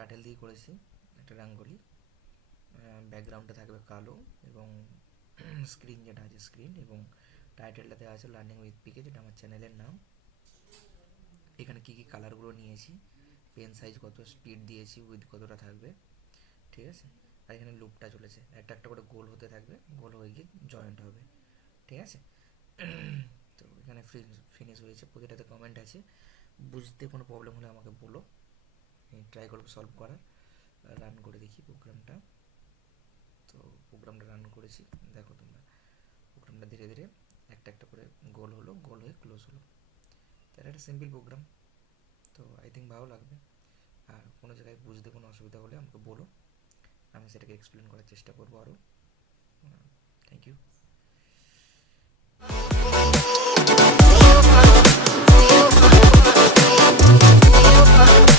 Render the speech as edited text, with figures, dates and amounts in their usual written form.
Title দিয়ে করেছি একটা রাঙ্গোলি, ব্যাকগ্রাউন্ডটা থাকবে কালো এবং স্ক্রিন যেটা আছে স্ক্রিন, এবং টাইটেলটাতে আছে লার্নিং উইথ পিকে, যেটা আমার চ্যানেলের নাম। এখানে কী কী কালারগুলো নিয়েছি, পেন সাইজ কত, স্পিড দিয়েছি, উইথ কতটা থাকবে, ঠিক আছে। আর এখানে লুপটা চলেছে, একটা একটা করে গোল হতে থাকবে, গোল হয়ে গিয়ে জয়েন্ট হবে, ঠিক আছে। তো এখানে ফিনিশ হয়েছে, প্রতিটাতে কমেন্ট আছে। বুঝতে কোনো প্রবলেম হলে আমাকে বলো, আমি ট্রাই করবো সলভ করার। রান করে দেখি প্রোগ্রামটা। তো প্রোগ্রামটা রান করেছি, দেখো তোমরা প্রোগ্রামটা ধীরে ধীরে একটা একটা করে গোল হলো, গোল হয়ে ক্লোজ হলো। তাহলে একটা সিম্পল প্রোগ্রাম। তো আই থিঙ্ক ভালো লাগবে। আর কোনো জায়গায় বুঝতে কোনো অসুবিধা হলে আমাকে বলো, আমি সেটাকে এক্সপ্লেন করার চেষ্টা করবো আরও। Thank you.